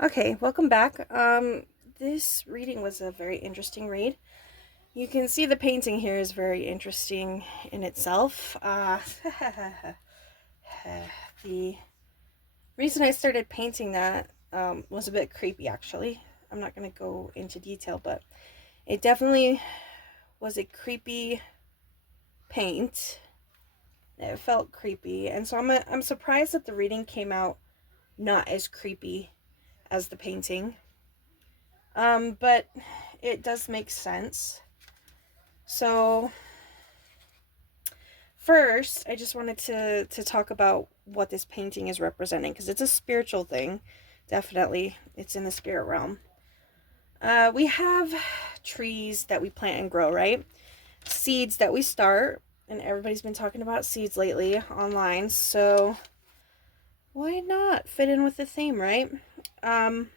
Okay, welcome back. This reading was a very interesting read. You can see the painting here is very interesting in itself. The reason I started painting that was a bit creepy, actually. I'm not going to go into detail, but it definitely was a creepy paint. It felt creepy, and so I'm surprised that the reading came out not as creepy as the painting. But it does make sense. So first, I just wanted to talk about what this painting is representing because it's a spiritual thing. Definitely, it's in the spirit realm. We have trees that we plant and grow, right? Seeds that we start, and everybody's been talking about seeds lately online. So why not fit in with the theme, right? Um,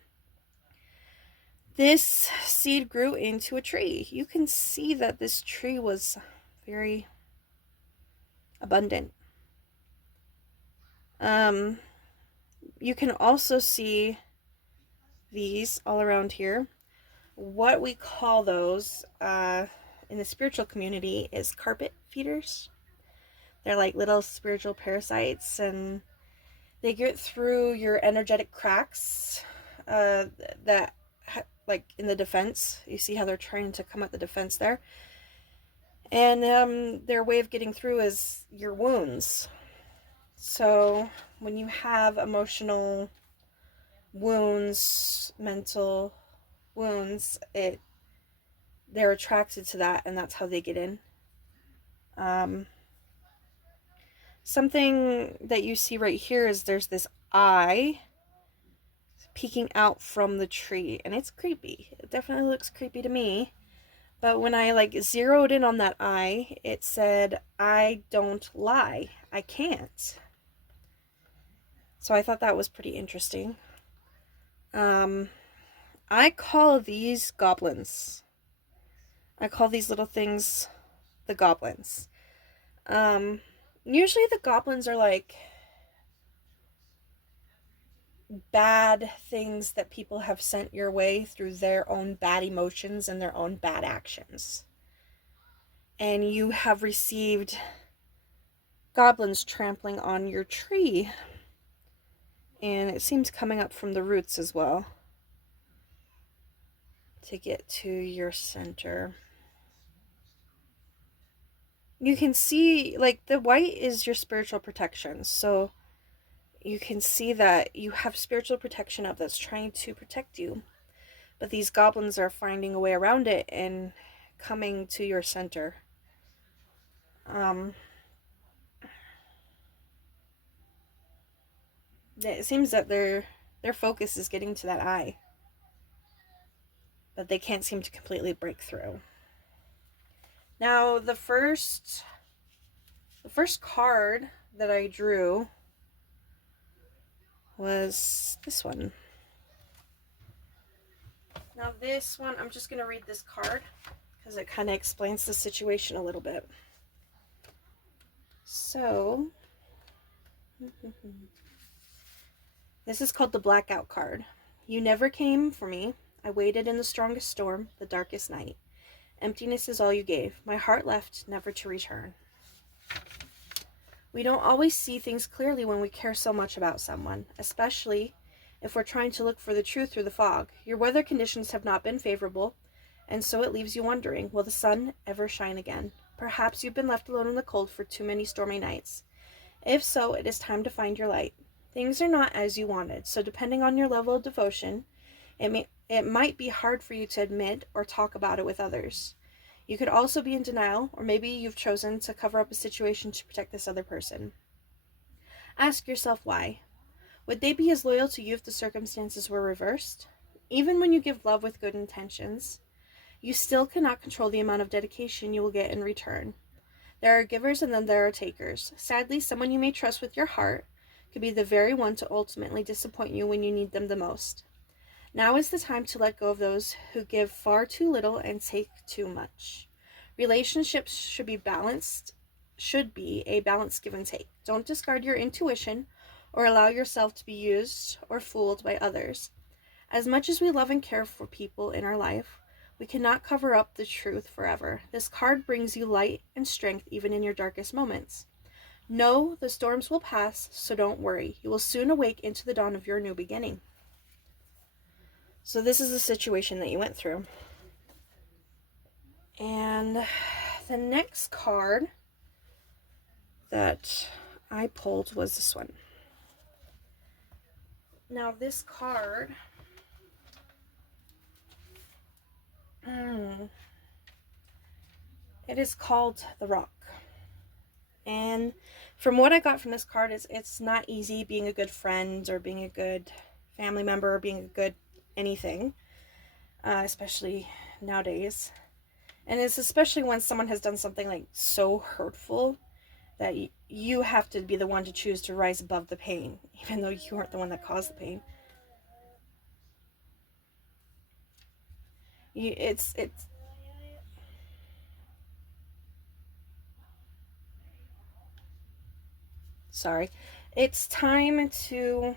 this seed grew into a tree. You can see that this tree was very abundant. Um, you can also see these all around here. What we call those in the spiritual community is carpet feeders. They're like little spiritual parasites, and they get through your energetic cracks that like in the defense. You see how they're trying to come at the defense there. And their way of getting through is your wounds. So when you have emotional wounds, mental wounds, they're attracted to that, and that's how they get in. Um, Something that you see right here is there's this eye peeking out from the tree, and it's creepy. It definitely looks creepy to me. But when I zeroed in on that eye, it said, "I don't lie. I can't." So I thought that was pretty interesting. Um, I call these goblins. I call these little things the goblins. Um, Usually the goblins are like bad things that people have sent your way through their own bad emotions and their own bad actions. And you have received goblins trampling on your tree. And it seems coming up from the roots as well to get to your center. You can see, like, the white is your spiritual protection. So you can see that you have spiritual protection up that's trying to protect you. But these goblins are finding a way around it and coming to your center. Um, it seems that their focus is getting to that eye, but they can't seem to completely break through. Now, the first card that I drew was this one. Now, this one, I'm just going to read this card because it kind of explains the situation a little bit. So, this is called the Blackout card. You never came for me. I waited in the strongest storm, the darkest night. Emptiness is all you gave. My heart left, never to return. We don't always see things clearly when we care so much about someone, especially if we're trying to look for the truth through the fog. Your weather conditions have not been favorable, and so it leaves you wondering, will the sun ever shine again? Perhaps you've been left alone in the cold for too many stormy nights. If so, it is time to find your light. Things are not as you wanted, so depending on your level of devotion, it might be hard for you to admit or talk about it with others. You could also be in denial, or maybe you've chosen to cover up a situation to protect this other person. Ask yourself why. Would they be as loyal to you if the circumstances were reversed? Even when you give love with good intentions, you still cannot control the amount of dedication you will get in return. There are givers and then there are takers. Sadly, someone you may trust with your heart could be the very one to ultimately disappoint you when you need them the most. Now is the time to let go of those who give far too little and take too much. Relationships should be a balanced give and take. Don't discard your intuition or allow yourself to be used or fooled by others. As much as we love and care for people in our life, we cannot cover up the truth forever. This card brings you light and strength even in your darkest moments. Know the storms will pass, so don't worry. You will soon awake into the dawn of your new beginning. So this is the situation that you went through. And the next card that I pulled was this one. Now this card, it is called the Rock. And from what I got from this card, is it's not easy being a good friend or being a good family member or being a good anything, especially nowadays. And it's especially when someone has done something like so hurtful that you have to be the one to choose to rise above the pain, even though you weren't the one that caused the pain. It's sorry. It's time to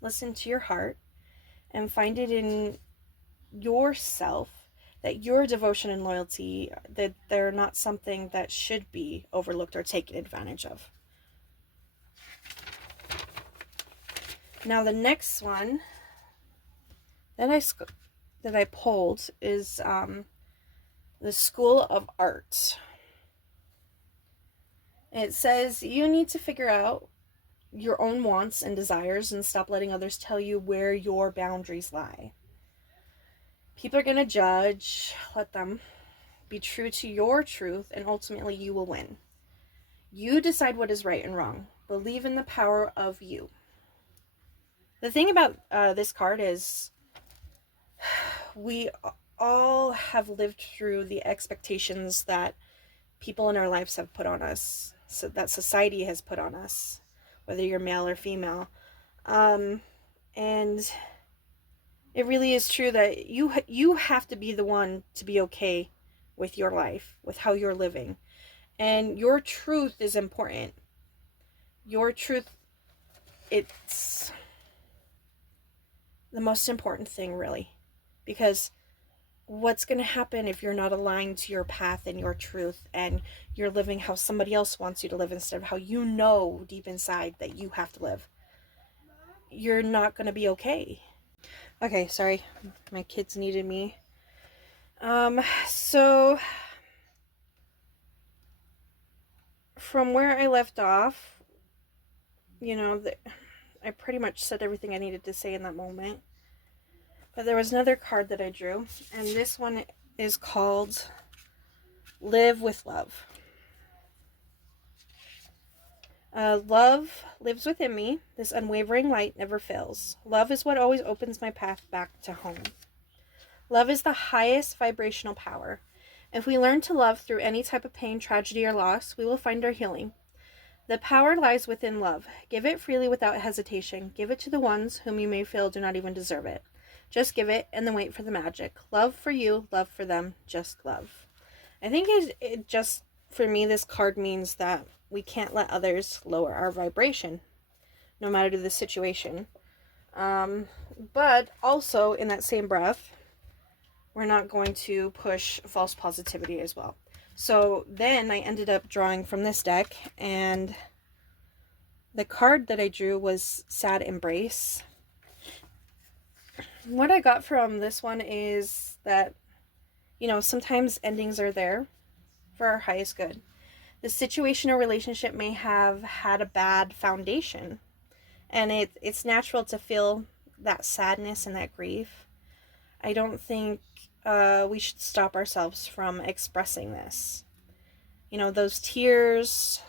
listen to your heart and find it in yourself that your devotion and loyalty, that they're not something that should be overlooked or taken advantage of. Now the next one that I pulled is the School of Art. It says you need to figure out your own wants and desires and stop letting others tell you where your boundaries lie. People are going to judge. Let them. Be true to your truth, and ultimately you will win. You decide what is right and wrong. Believe in the power of you. The thing about this card is we all have lived through the expectations that people in our lives have put on us, so that society has put on us, whether you're male or female. And it really is true that you have to be the one to be okay with your life, with how you're living. And your truth is important. Your truth, it's the most important thing, really. Because what's going to happen if you're not aligned to your path and your truth, and you're living how somebody else wants you to live instead of how you know deep inside that you have to live? You're not going to be okay. Okay, sorry. My kids needed me. So from where I left off, I pretty much said everything I needed to say in that moment. But there was another card that I drew, and this one is called Live with Love. Love lives within me. This unwavering light never fails. Love is what always opens my path back to home. Love is the highest vibrational power. If we learn to love through any type of pain, tragedy, or loss, we will find our healing. The power lies within love. Give it freely without hesitation. Give it to the ones whom you may feel do not even deserve it. Just give it and then wait for the magic. Love for you, love for them, just love. I think it just, for me, this card means that we can't let others lower our vibration, no matter the situation. But also, in that same breath, we're not going to push false positivity as well. So then I ended up drawing from this deck, and the card that I drew was Sad Embrace. What I got from this one is that, sometimes endings are there for our highest good. The situation or relationship may have had a bad foundation, and it's natural to feel that sadness and that grief. I don't think we should stop ourselves from expressing this. Those tears,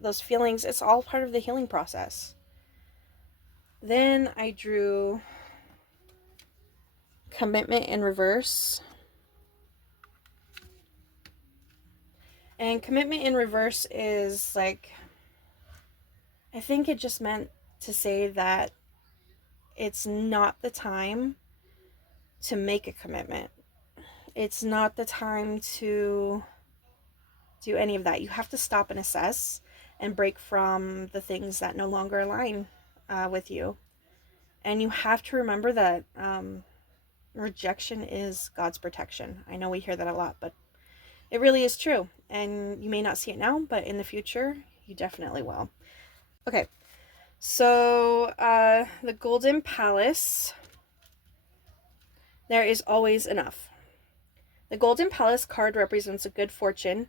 those feelings, it's all part of the healing process. Then I drew Commitment in Reverse. And Commitment in Reverse is like, I think it just meant to say that it's not the time to make a commitment. It's not the time to do any of that. You have to stop and assess and break from the things that no longer align with you. And you have to remember that rejection is God's protection. I know we hear that a lot, but it really is true. And you may not see it now, but in the future, you definitely will. Okay, so the Golden Palace. There is always enough. The Golden Palace card represents a good fortune,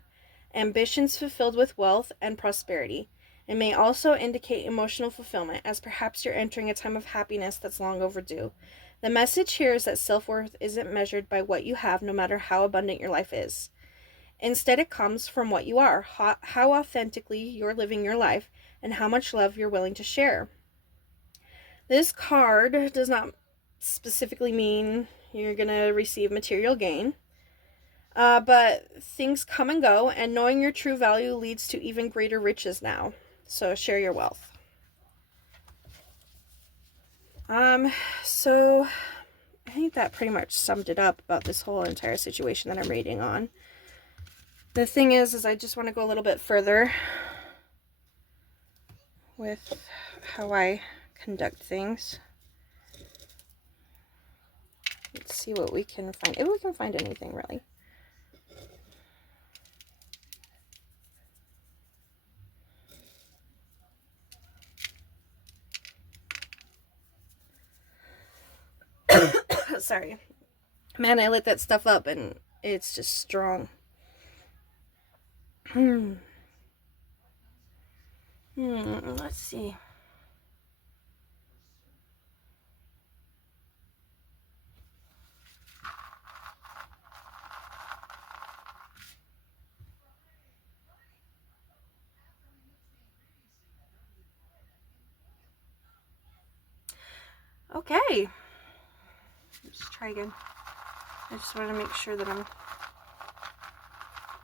ambitions fulfilled with wealth and prosperity. It may also indicate emotional fulfillment, as perhaps you're entering a time of happiness that's long overdue. The message here is that self-worth isn't measured by what you have, no matter how abundant your life is. Instead, it comes from what you are, how authentically you're living your life, and how much love you're willing to share. This card does not specifically mean you're going to receive material gain. But things come and go, and knowing your true value leads to even greater riches now. So share your wealth. So I think that pretty much summed it up about this whole entire situation that I'm reading on. The thing is I just want to go a little bit further with how I conduct things. Let's see what we can find. If we can find anything, really. Sorry. Man, I lit that stuff up and it's just strong. Let's see. Okay. Let's try again. I just want to make sure that I'm...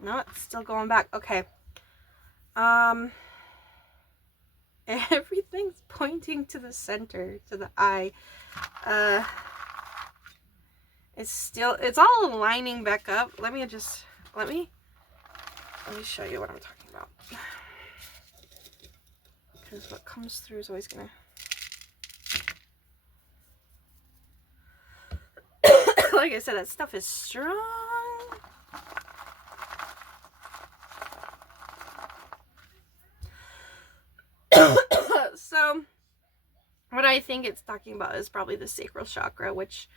No, it's still going back. Okay. Everything's pointing to the center, to the eye. It's all lining back up. Let me show you what I'm talking about. Because what comes through is always gonna... Like I said, that stuff is strong. So, what I think it's talking about is probably the sacral chakra, which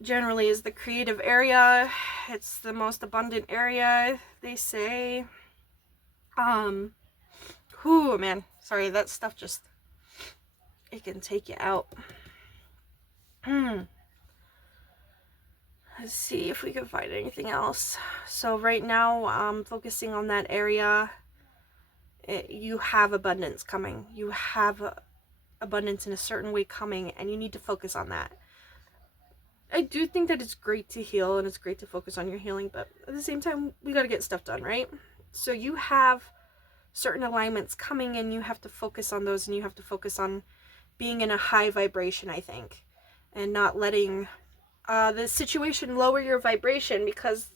generally is the creative area. It's the most abundant area, they say. Whew, man. Sorry, that stuff just... It can take you out. Let's see if we can find anything else. So right now, I'm focusing on that area. You have abundance coming. You have abundance in a certain way coming, and you need to focus on that. I do think that it's great to heal, and it's great to focus on your healing, but at the same time, we got to get stuff done, right? So you have certain alignments coming, and you have to focus on those, and you have to focus on being in a high vibration, I think, and not letting... the situation lower your vibration, because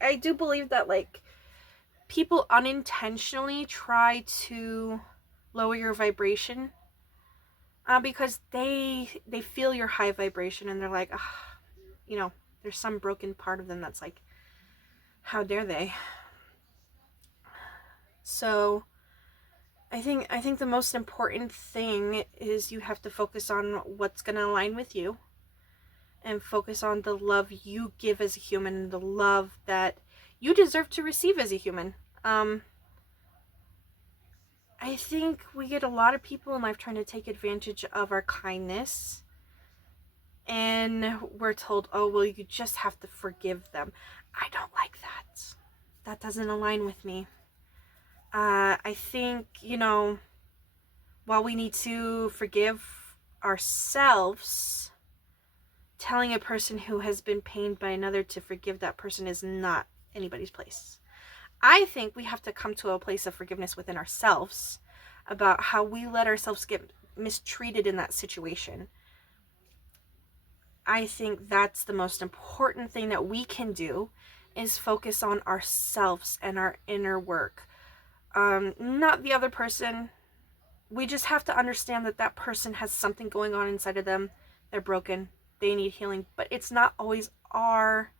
I do believe that, like, people unintentionally try to lower your vibration because they feel your high vibration and they're like, you know, there's some broken part of them that's like, how dare they? So I think the most important thing is you have to focus on what's going to align with you. And focus on the love you give as a human, the love that you deserve to receive as a human. I think we get a lot of people in life trying to take advantage of our kindness. And we're told, oh, well, you just have to forgive them. I don't like that. That doesn't align with me. I think, you know, while we need to forgive ourselves... telling a person who has been pained by another to forgive that person is not anybody's place. I think we have to come to a place of forgiveness within ourselves about how we let ourselves get mistreated in that situation. I think that's the most important thing that we can do, is focus on ourselves and our inner work. Not the other person, we just have to understand that that person has something going on inside of them. They're broken. They need healing. But it's not always our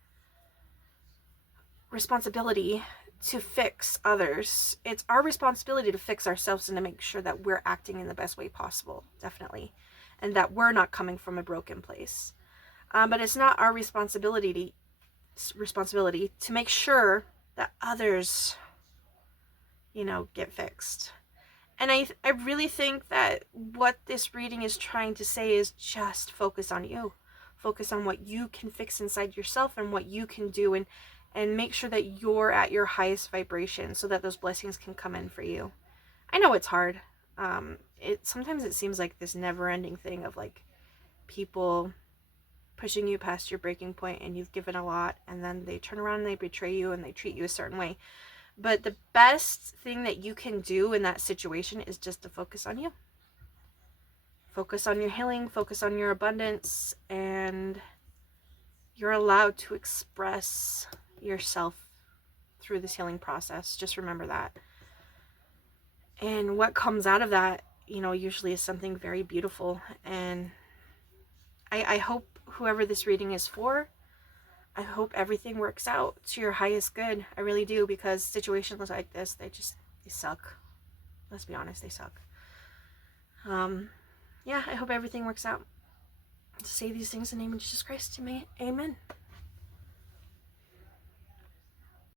responsibility to fix others. It's our responsibility to fix ourselves and to make sure that we're acting in the best way possible, definitely. And that we're not coming from a broken place. But it's not our responsibility to make sure that others, get fixed. And I really think that what this reading is trying to say is just focus on you. Focus on what you can fix inside yourself and what you can do, and make sure that you're at your highest vibration so that those blessings can come in for you. I know it's hard. Sometimes it seems like this never-ending thing of like people pushing you past your breaking point and you've given a lot, and then they turn around and they betray you and they treat you a certain way. But the best thing that you can do in that situation is just to focus on you. Focus on your healing, focus on your abundance, and you're allowed to express yourself through this healing process. Just remember that. And what comes out of that, usually is something very beautiful. And I hope whoever this reading is for, I hope everything works out to your highest good. I really do, because situations like this, they suck. Let's be honest, they suck. Yeah, I hope everything works out. To say these things in the name of Jesus Christ, amen.